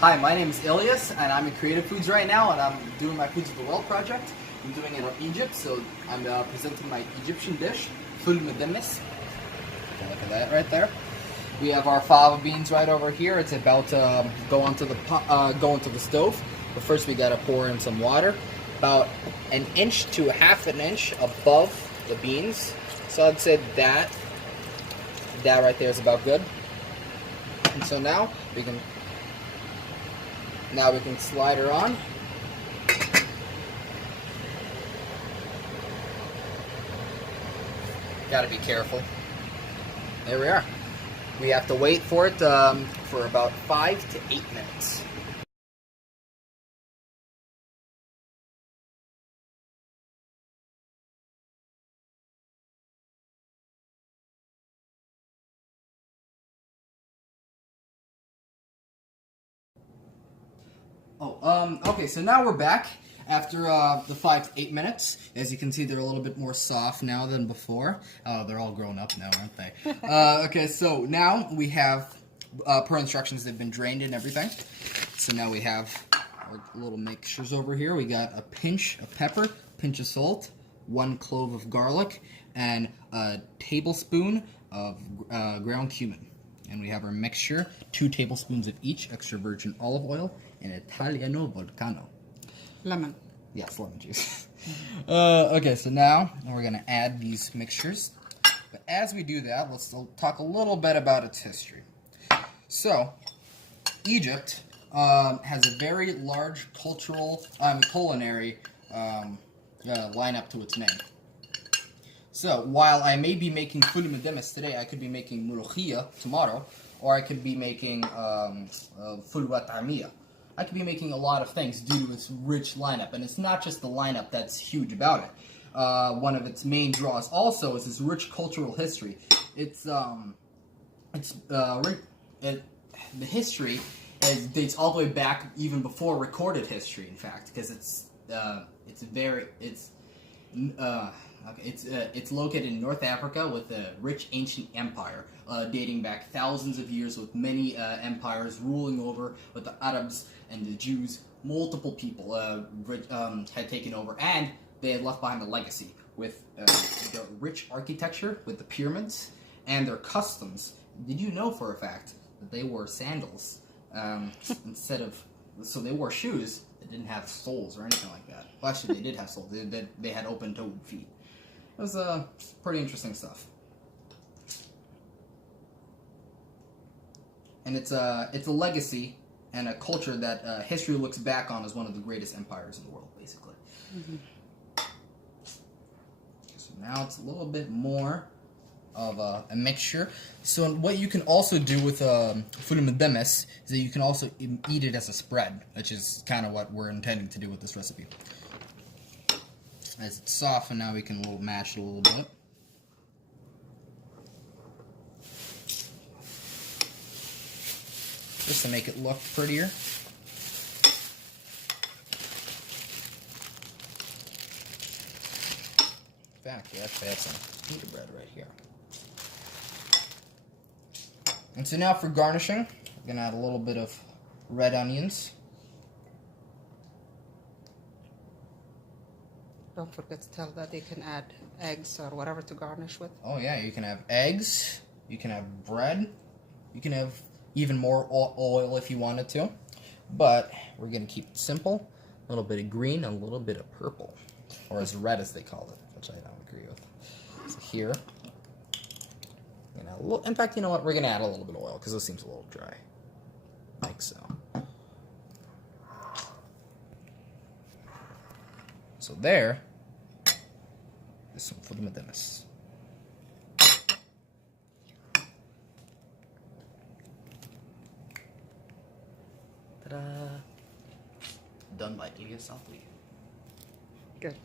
Hi, my name is Ilias, and I'm in Creative Foods right now, and I'm doing my Foods of the World project. I'm doing it in Egypt, so I'm presenting my Egyptian dish, Ful Medames. Look at that right there. We have our fava beans right over here. It's about to go onto the stove. But first, we gotta pour in some water, about an inch to half an inch above the beans. So I'd say that right there is about good. And so now we can slide her on. Gotta be careful. There we are. We have to wait for it for about 5 to 8 minutes. Okay, so now we're back after the 5 to 8 minutes. As you can see, they're a little bit more soft now than before. Oh, they're all grown up now, aren't they? Okay, so now we have, per instructions, they've been drained and everything. So now we have our little mixtures over here. We got a pinch of pepper, pinch of salt, 1 clove of garlic, and a tablespoon of ground cumin. And we have our mixture, 2 tablespoons of each extra virgin olive oil, and Italiano Volcano. Lemon. Yes, lemon juice. Okay, so now we're going to add these mixtures. But as we do that, let's talk a little bit about its history. So, Egypt has a very large cultural, culinary lineup to its name. So, while I may be making ful medames today, I could be making mulukhia tomorrow, or I could be making ful watamiya. I could be making a lot of things due to its rich lineup, and it's not just the lineup that's huge about it. One of its main draws also is its rich cultural history. The history dates all the way back even before recorded history, in fact, because it's located in North Africa with a rich ancient empire dating back thousands of years, with many empires ruling over, with the Arabs and the Jews. Multiple people had taken over, and they had left behind a legacy with the rich architecture, with the pyramids, and their customs. Did you know for a fact that they wore sandals so they wore shoes that didn't have soles or anything like that? Well, actually, they did have soles. They had open-toed feet. It was pretty interesting stuff. And it's a legacy and a culture that history looks back on as one of the greatest empires in the world, basically. Mm-hmm. So now it's a little bit more of a mixture. So what you can also do with ful medames is that you can also eat it as a spread, which is kind of what we're intending to do with this recipe. As it's softened, now we can mash it a little bit. Just to make it look prettier. In fact, we actually have some pita bread right here. And so now for garnishing, we're going to add a little bit of red onions. Don't forget to tell that they can add eggs or whatever to garnish with. Oh yeah, you can have eggs, you can have bread, you can have even more oil if you wanted to. But we're going to keep it simple. A little bit of green and a little bit of purple. Or as red as they call it, which I don't agree with. So here, in fact, you know what? We're going to add a little bit of oil because this seems a little dry. Like so. So there is some ful medames. Ta-da! Done by Ilias. Good.